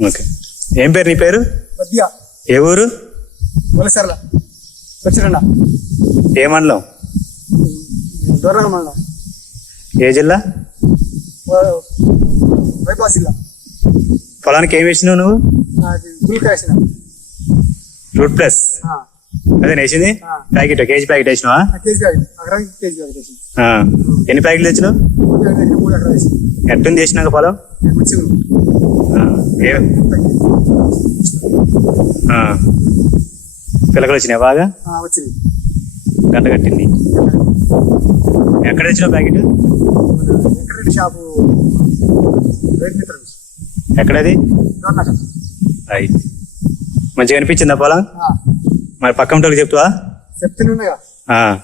Okay. ఏం పేరు నీ పేరు? కొద్దిగా ఏ ఊరు? వలసర్ల. వచ్చిరన్న ఏ మండలం? దూరంగా మండలం. ఏ జిల్లా? బైపాస్ జిల్లా. పొలానికి ఏం వేసినావు నువ్వు? గుల్కా వేసిన రూట్ ప్లస్. అదే వేసింది. Packet KG packet వేసినావా? Kg packet. Kg packet. ఎన్ని ప్యాకెట్లు తెచ్చినావు? ఎట్టుంది చేసినాక పొలం. పిల్లకలు వచ్చినాయి బాగా? గంట కట్టింది. ఎక్కడ తెచ్చినావు ప్యాకెట్? షాపు ఎక్కడది? అయి మంచిగా అనిపించిందా పొలం మరి పక్కన చెప్తావా? చెప్తూనే ఉన్నాగా. ఆ.